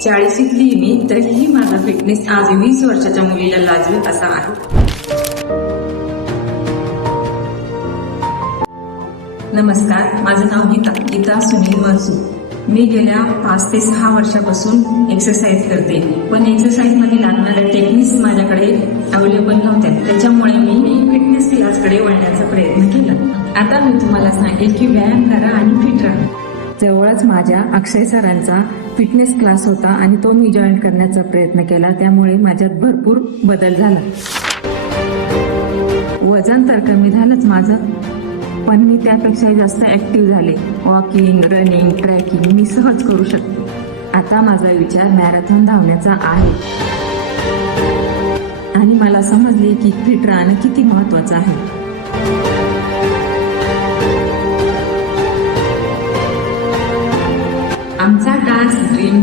40ली मी, तरीही माझा फिटनेस आज 20 वर्षाच्या मुलीला लाजवेल असा आहे. नमस्कार, माझं नाव गीता सुनील मनसू. मी गेल्या 5 ते 6 वर्षापासून एक्सरसाइज करते, पण एक्सरसाइज मध्ये लागणाऱ्या टेक्निक्स माझ्याकडे अवेलेबल नव्हत्या. त्याच्यामुळे मी फिटनेस क्लासकडे वळण्याचा प्रयत्न केला. आता मी तुम्हाला सांगेल की व्यायाम करा आणि फिट राहा. जवळच माझ्या अक्षय सरांचा फिटनेस क्लास होता आणि तो मी जॉईन करण्याचा प्रयत्न केला. त्यामुळे माझ्यात भरपूर बदल झाला. वजन तर कमी झालंच माझं, पण मी त्यापेक्षा जास्त ऍक्टिव्ह झाले. वॉकिंग, रनिंग, ट्रेकिंग मी सहज करू शकते. आता माझा विचार मॅरेथॉन धावण्याचा आहे आणि मला समजले की फिट राहणं किती महत्वाचं आहे. आमचा डान्स ड्रीम